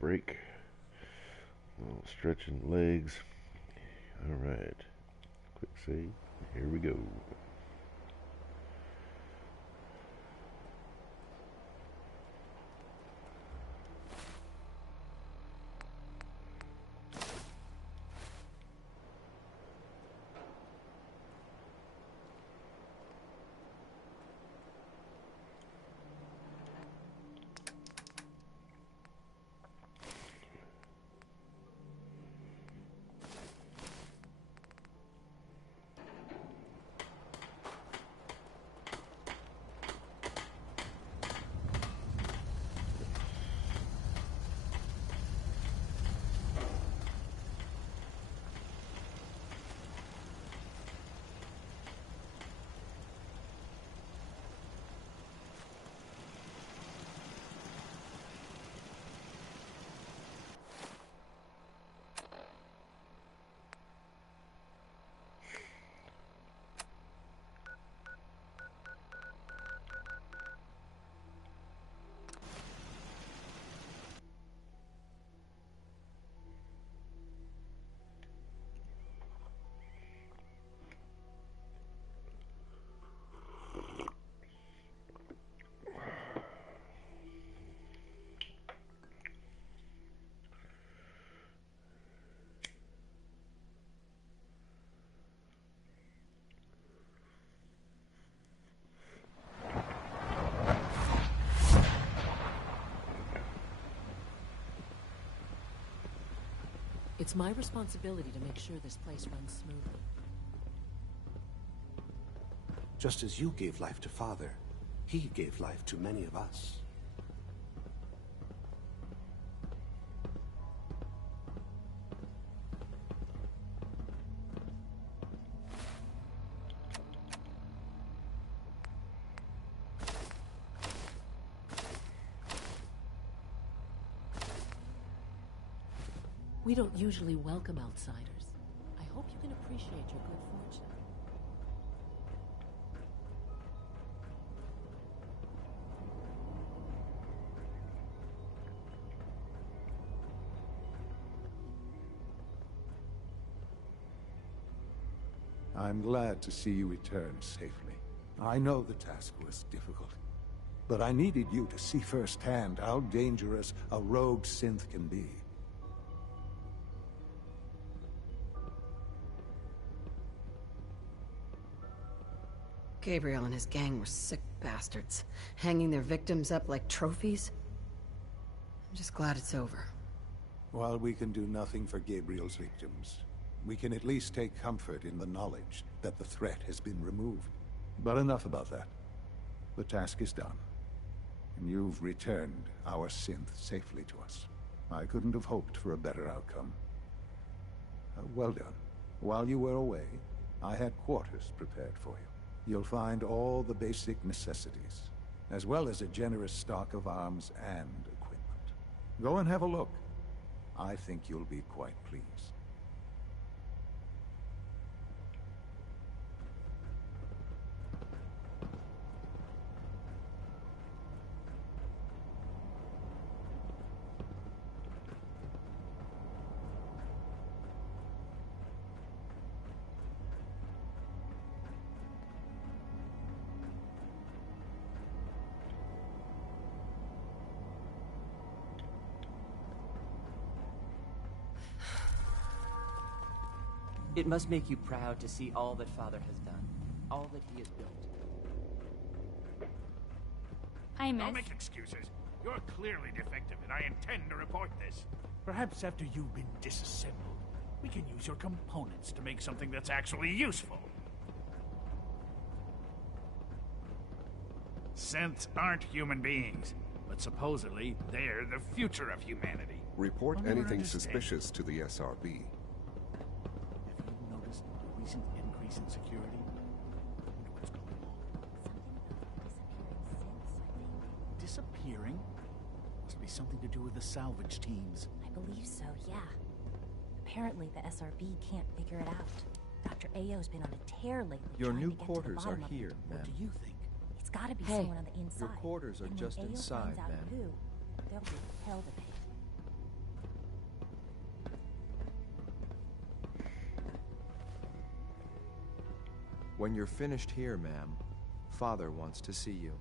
break. Stretching legs. Alright. Quick save. Here we go. It's my responsibility to make sure this place runs smoothly. Just as you gave life to Father, he gave life to many of us. We don't usually welcome outsiders. I hope you can appreciate your good fortune. I'm glad to see you return safely. I know the task was difficult, but I needed you to see firsthand how dangerous a rogue synth can be. Gabriel and his gang were sick bastards, hanging their victims up like trophies. I'm just glad it's over. While we can do nothing for Gabriel's victims, we can at least take comfort in the knowledge that the threat has been removed. But enough about that. The task is done, and you've returned our synth safely to us. I couldn't have hoped for a better outcome. Well done. While you were away, I had quarters prepared for you. You'll find all the basic necessities, as well as a generous stock of arms and equipment. Go and have a look. I think you'll be quite pleased. It must make you proud to see all that Father has done, all that he has built. Don't make excuses. You're clearly defective, and I intend to report this. Perhaps after you've been disassembled, we can use your components to make something that's actually useful. Synths aren't human beings, but supposedly they're the future of humanity. Report I'll never anything understand. suspicious to the SRB. Have you noticed the recent increase in security? I wonder what's going on. Disappearing? Must be something to do with the salvage teams. I believe so, yeah. Apparently the SRB can't figure it out. Dr. Ao's been on a tear lately. Your trying new to get to the quarters are bottom of it. here, What ma'am. do you think? It's gotta be Hey. someone on the inside. Your quarters are And when just AO inside, finds out ma'am. who, there'll be hell to pay. When you're finished here, ma'am, Father wants to see you.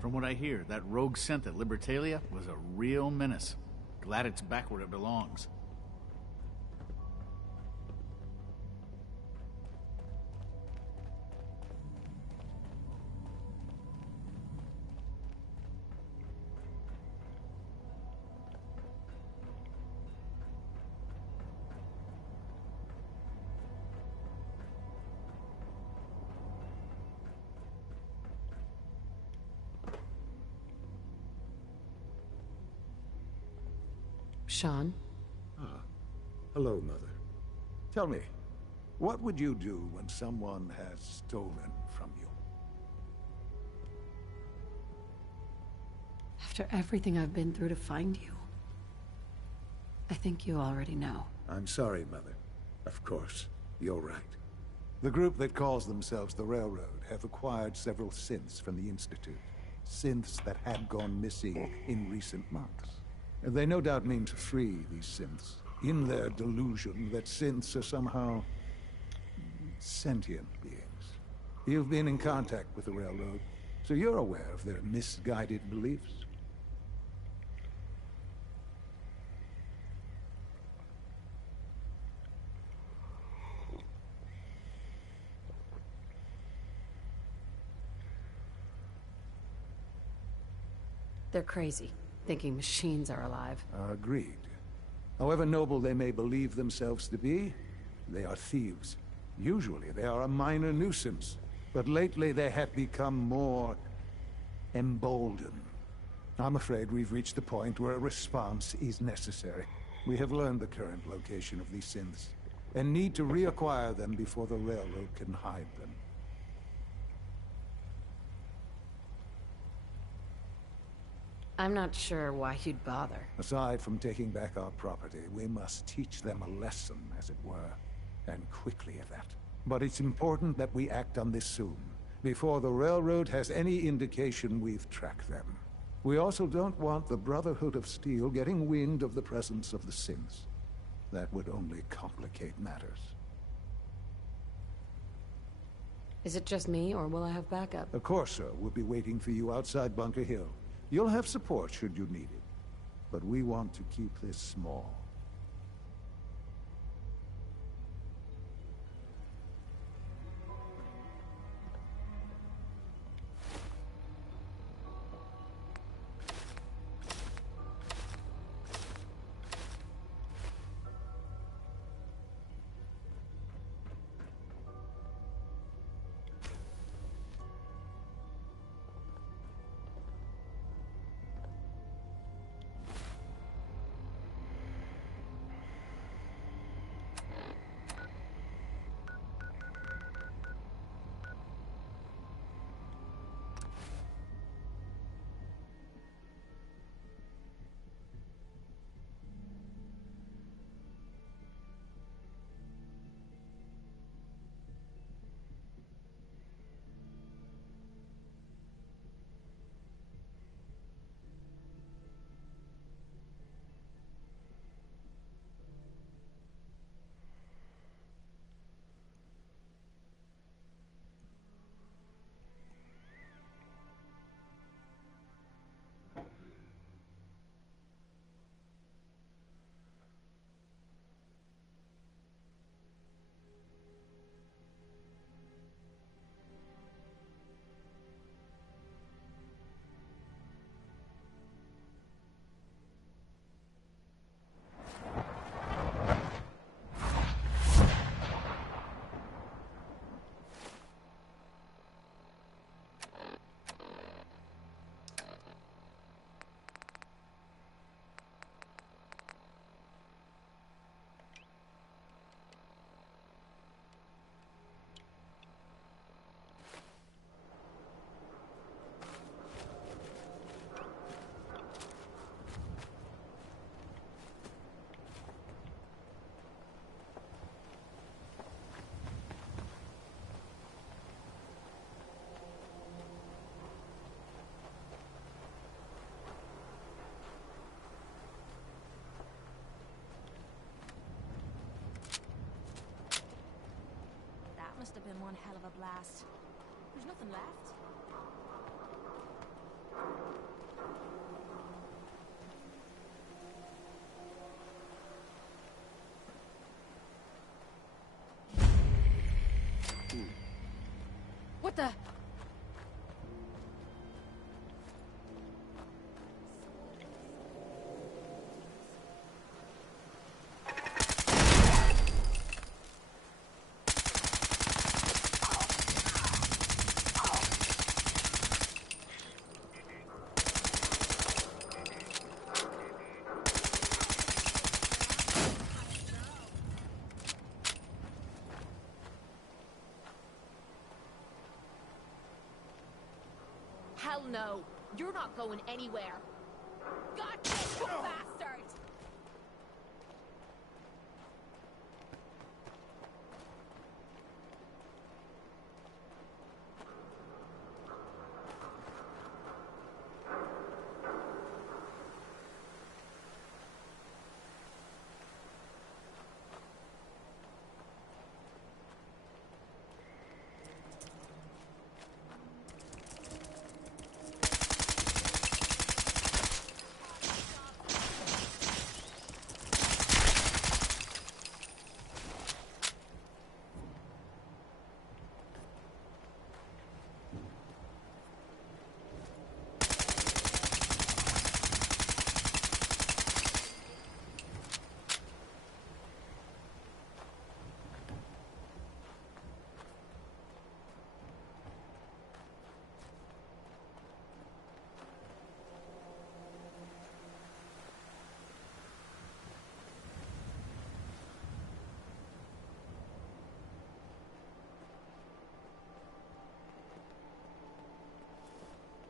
From what I hear, that rogue synth at Libertalia was a real menace. Glad it's back where it belongs. Sean? Hello, Mother. Tell me, what would you do when someone has stolen from you? After everything I've been through to find you, I think you already know. I'm sorry, Mother. Of course, you're right. The group that calls themselves the Railroad have acquired several synths from the Institute. Synths that had gone missing in recent months. And they no doubt mean to free these synths, in their delusion that synths are somehow sentient beings. You've been in contact with the Railroad, so you're aware of their misguided beliefs. They're crazy, thinking machines are alive. Agreed. However noble they may believe themselves to be, they are thieves. Usually they are a minor nuisance, but lately they have become more emboldened. I'm afraid we've reached the point where a response is necessary. We have learned the current location of these synths, and need to reacquire them before the Railroad can hide them. I'm not sure why you'd bother. Aside from taking back our property, we must teach them a lesson, as it were, and quickly at that. But it's important that we act on this soon, before the Railroad has any indication we've tracked them. We also don't want the Brotherhood of Steel getting wind of the presence of the synths. That would only complicate matters. Is it just me, or will I have backup? A Corsair will be waiting for you outside Bunker Hill. You'll have support should you need it, but we want to keep this small. one hell of a blast. There's nothing left. What the? Hell no! You're not going anywhere! Gotcha, you bastard!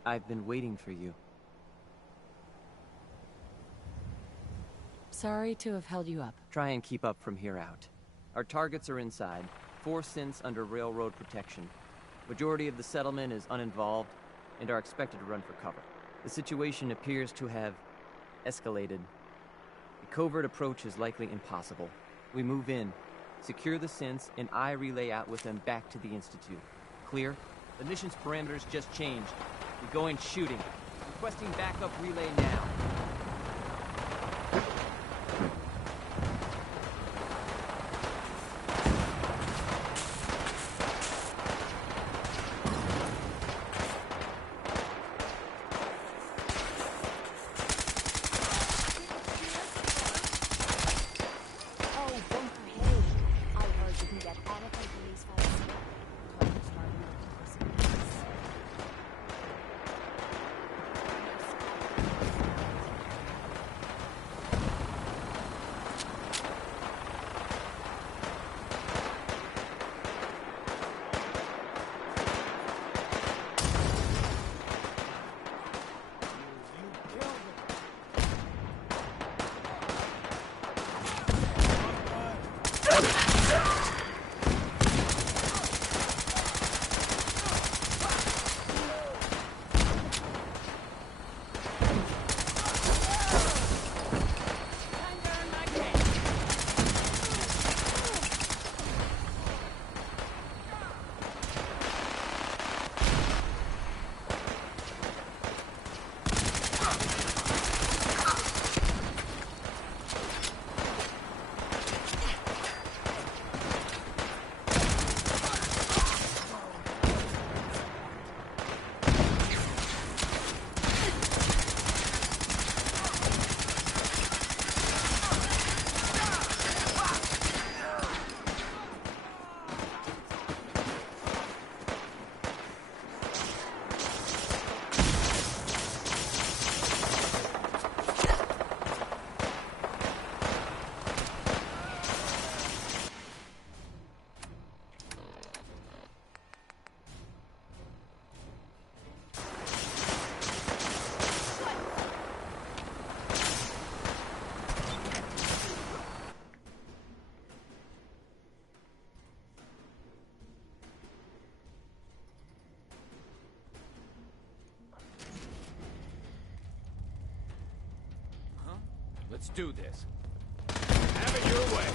I've been waiting for you. Sorry to have held you up. Try and keep up from here out. Our targets are inside, 4 synths under railroad protection. Majority of the settlement is uninvolved and are expected to run for cover. The situation appears to have escalated. A covert approach is likely impossible. We move in, secure the synths, and I relay out with them back to the Institute. Clear? The mission's parameters just changed. We're going shooting. Requesting backup relay now. Let's do this. Have it your way.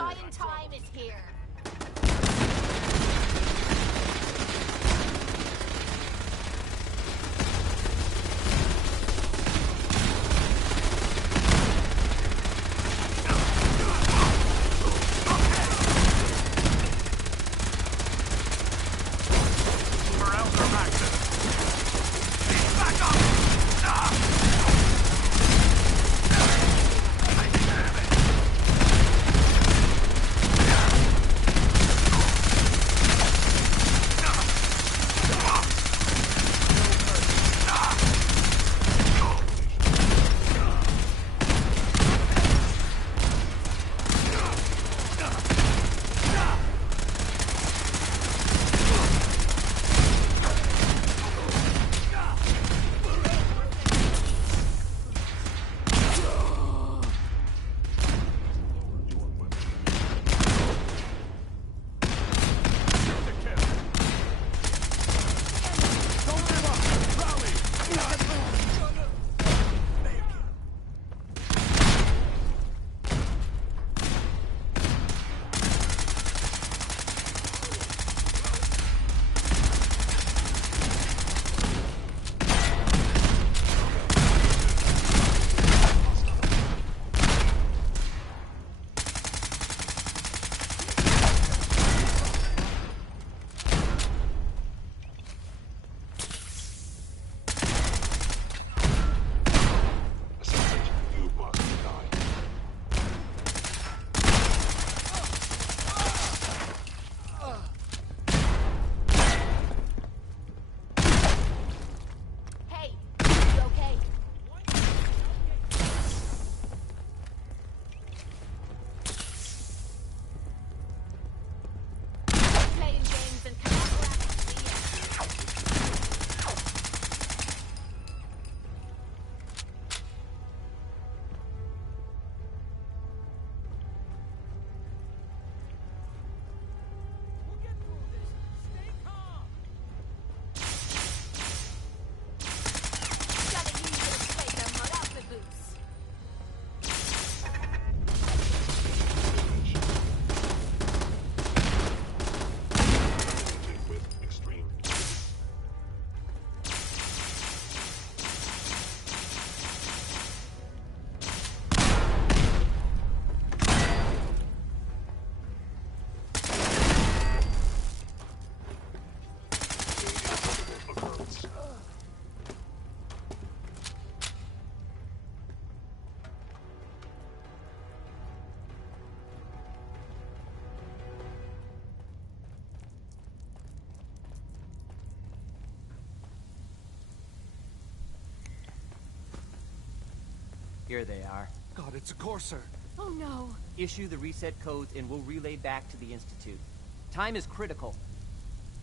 Dying time is here. Here they are. God, it's a Courser. Oh no. Issue the reset codes and we'll relay back to the Institute. Time is critical.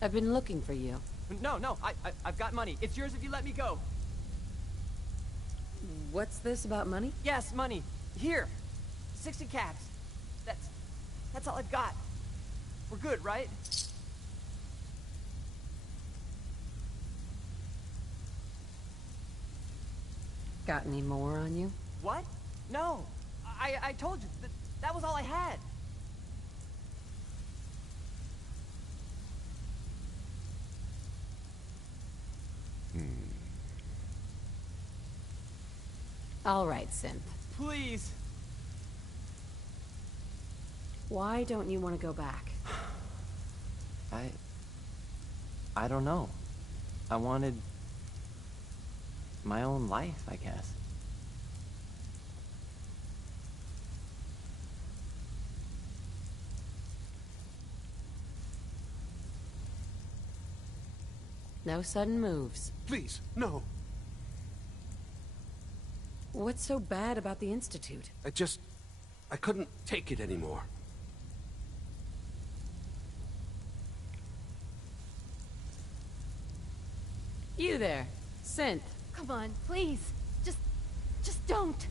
I've been looking for you. No, I've got money. It's yours if you let me go. What's this about money? Yes, money. Here. 60 caps. That's all I've got. We're good, right? Got any more on you? What? No. I told you, that was all I had. All right, Synth. Please. Why don't you want to go back? I don't know. I wanted my own life, I guess. No sudden moves. Please, no. What's so bad about the Institute? I couldn't take it anymore. You there, Synth. Come on, please. Just don't.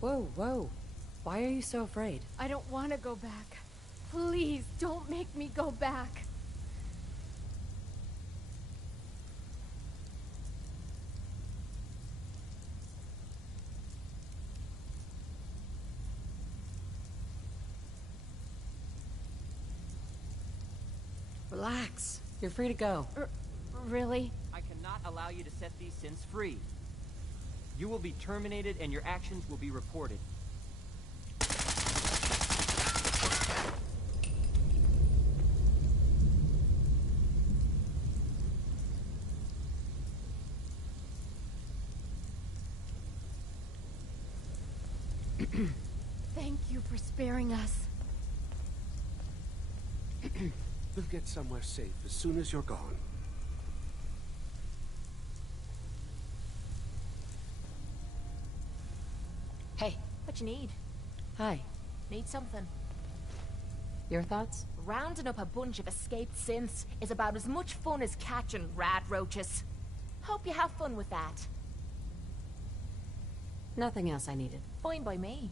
Whoa. Why are you so afraid? I don't want to go back. Please, don't make me go back. Relax. You're free to go. Really? I cannot allow you to set these synths free. You will be terminated and your actions will be reported. Thank you for sparing us. We'll get somewhere safe as soon as you're gone. Hey, what you need? Hi. Need something? Your thoughts? Rounding up a bunch of escaped synths is about as much fun as catching rad roaches. Hope you have fun with that. Nothing else I needed. Fine by me.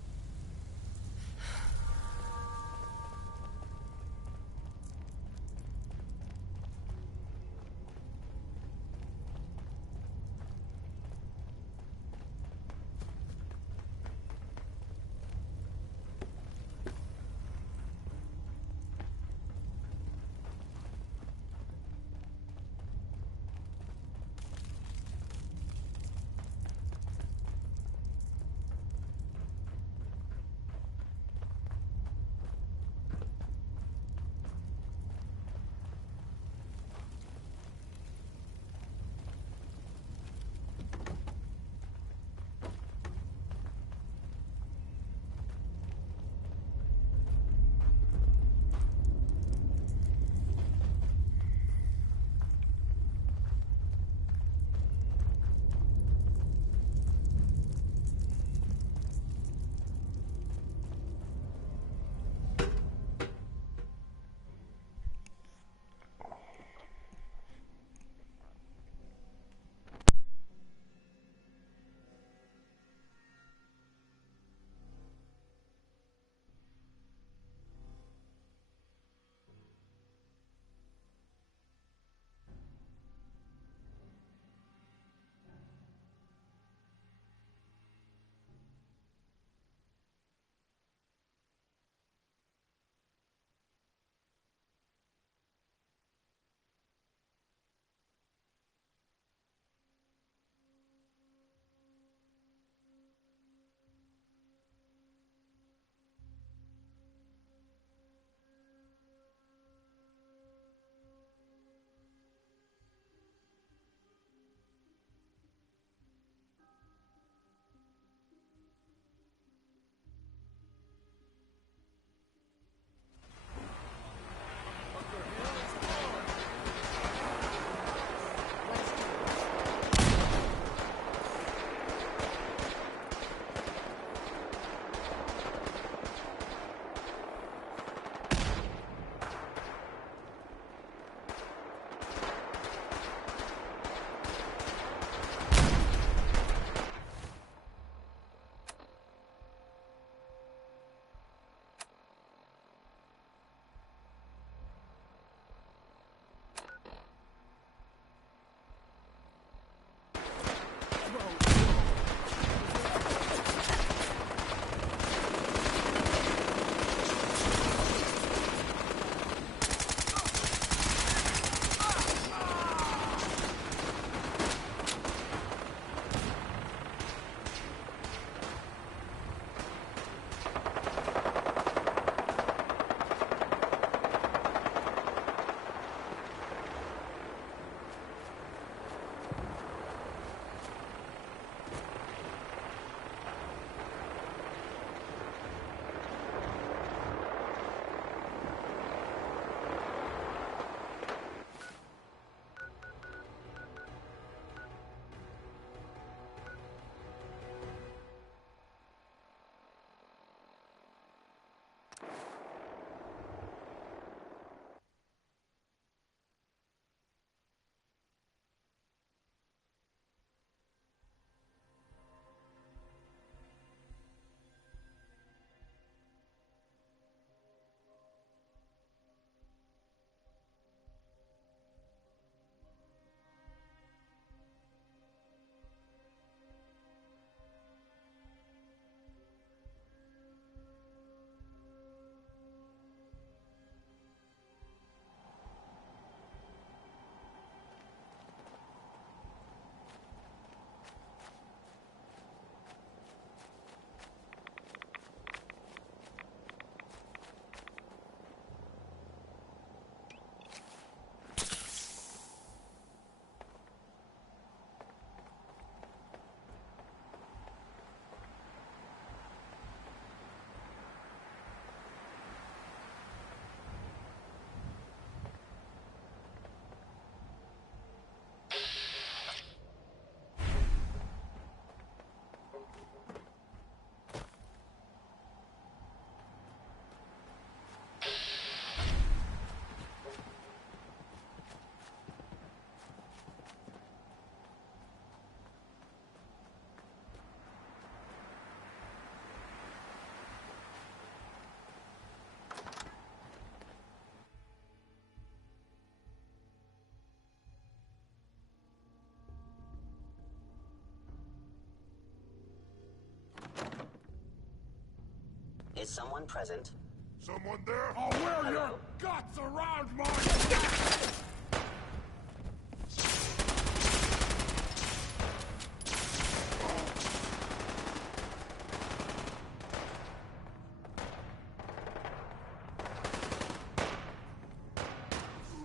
Is someone present? Someone there? I'll wear your guts around my neck!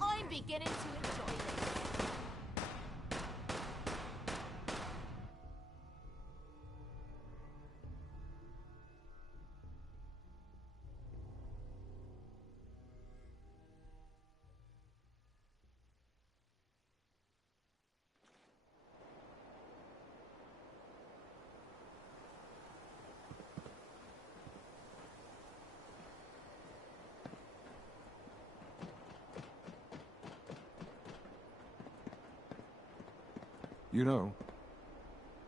I'm beginning to enjoy this. You know,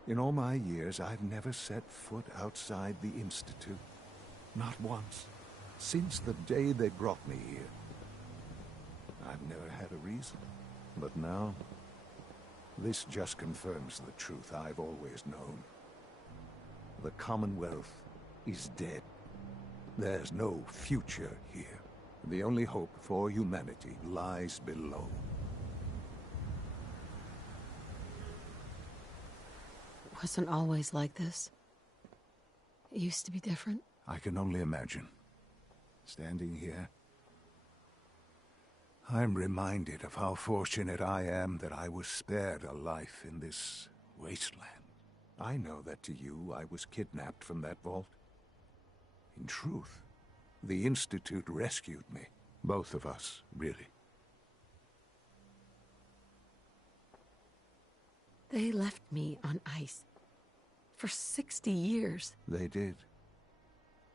in all my years, I've never set foot outside the Institute. Not once. Since the day they brought me here. I've never had a reason. But now, this just confirms the truth I've always known. The Commonwealth is dead. There's no future here. The only hope for humanity lies below. It wasn't always like this. It used to be different. I can only imagine. Standing here, I'm reminded of how fortunate I am that I was spared a life in this wasteland. I know that to you, I was kidnapped from that vault. In truth, the Institute rescued me. Both of us, really. They left me on ice. For 60 years. They did.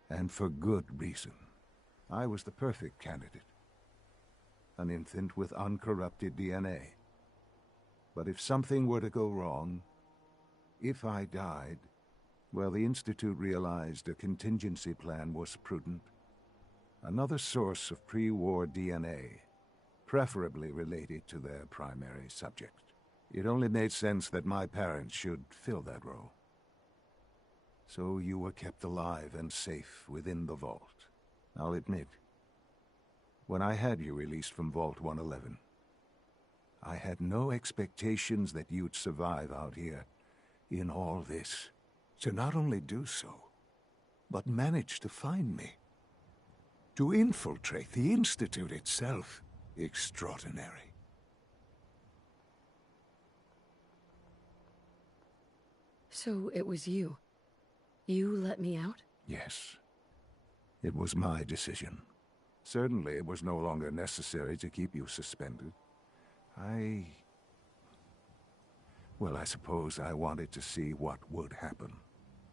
And for good reason. I was the perfect candidate. An infant with uncorrupted DNA. But if something were to go wrong, if I died, well, the Institute realized a contingency plan was prudent. Another source of pre-war DNA, preferably related to their primary subject. It only made sense that my parents should fill that role. So you were kept alive and safe within the vault. I'll admit, when I had you released from Vault 111, I had no expectations that you'd survive out here in all this. To not only do so, but manage to find me. To infiltrate the Institute itself. Extraordinary. So it was you. You let me out? Yes. It was my decision. Certainly it was no longer necessary to keep you suspended. Well, I suppose I wanted to see what would happen.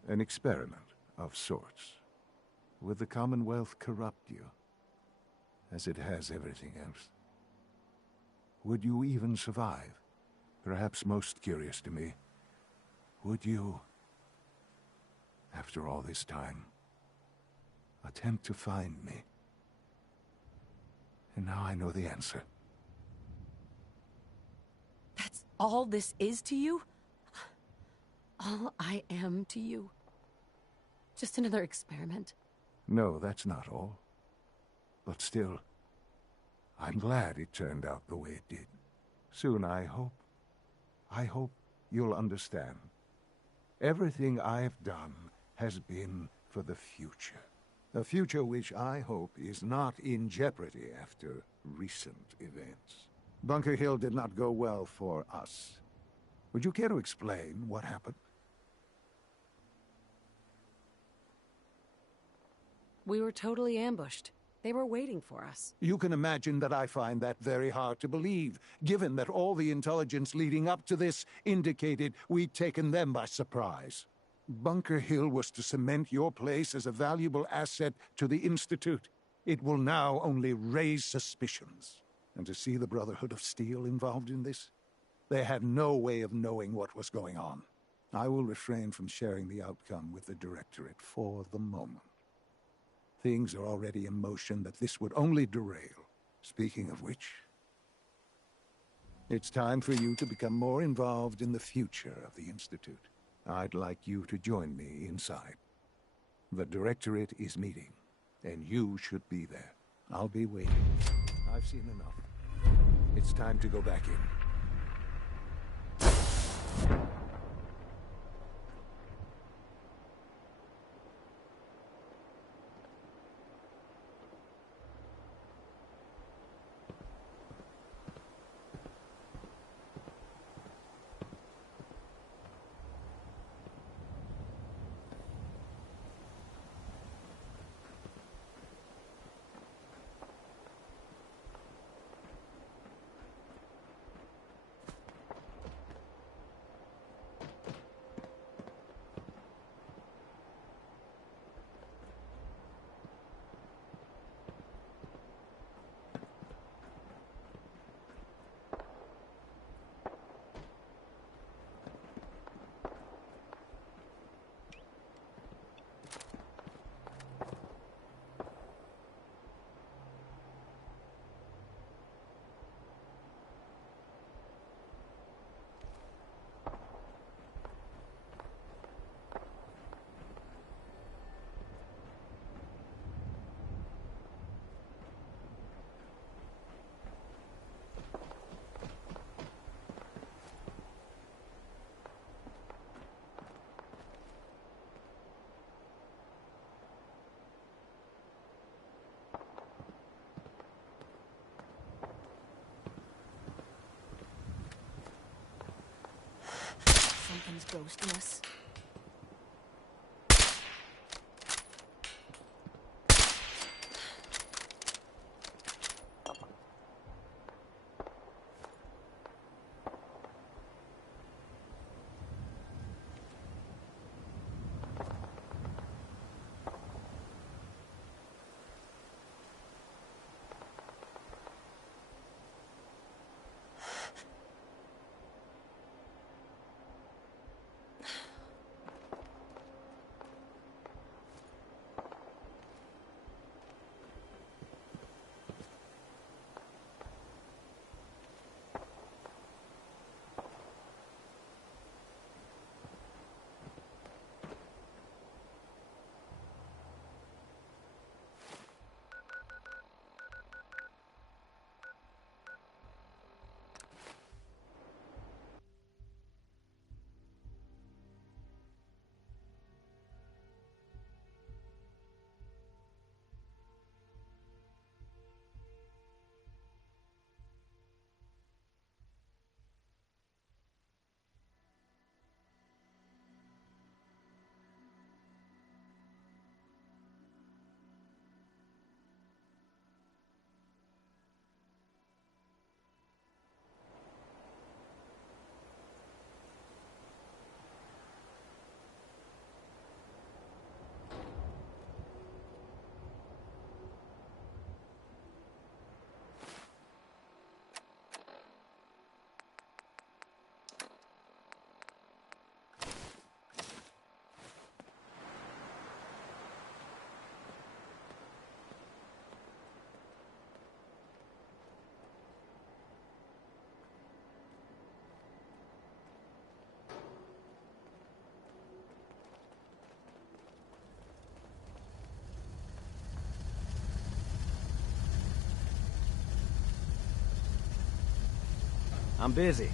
An experiment of sorts. Would the Commonwealth corrupt you? As it has everything else? Would you even survive? Perhaps most curious to me, would you, after all this time, attempt to find me? And now I know the answer. That's all this is to you? All I am to you? Just another experiment? No, that's not all. But still, I'm glad it turned out the way it did. Soon, I hope you'll understand. Everything I've done has been for the future. A future which I hope is not in jeopardy after recent events. Bunker Hill did not go well for us. Would you care to explain what happened? We were totally ambushed. They were waiting for us. You can imagine that I find that very hard to believe, given that all the intelligence leading up to this indicated we'd taken them by surprise. Bunker Hill was to cement your place as a valuable asset to the Institute. It will now only raise suspicions. And to see the Brotherhood of Steel involved in this? They had no way of knowing what was going on. I will refrain from sharing the outcome with the Directorate for the moment. Things are already in motion that this would only derail. Speaking of which, it's time for you to become more involved in the future of the Institute. I'd like you to join me inside. The Directorate is meeting, and you should be there. I'll be waiting. I've seen enough. It's time to go back in. Something's ghosting us. I'm busy.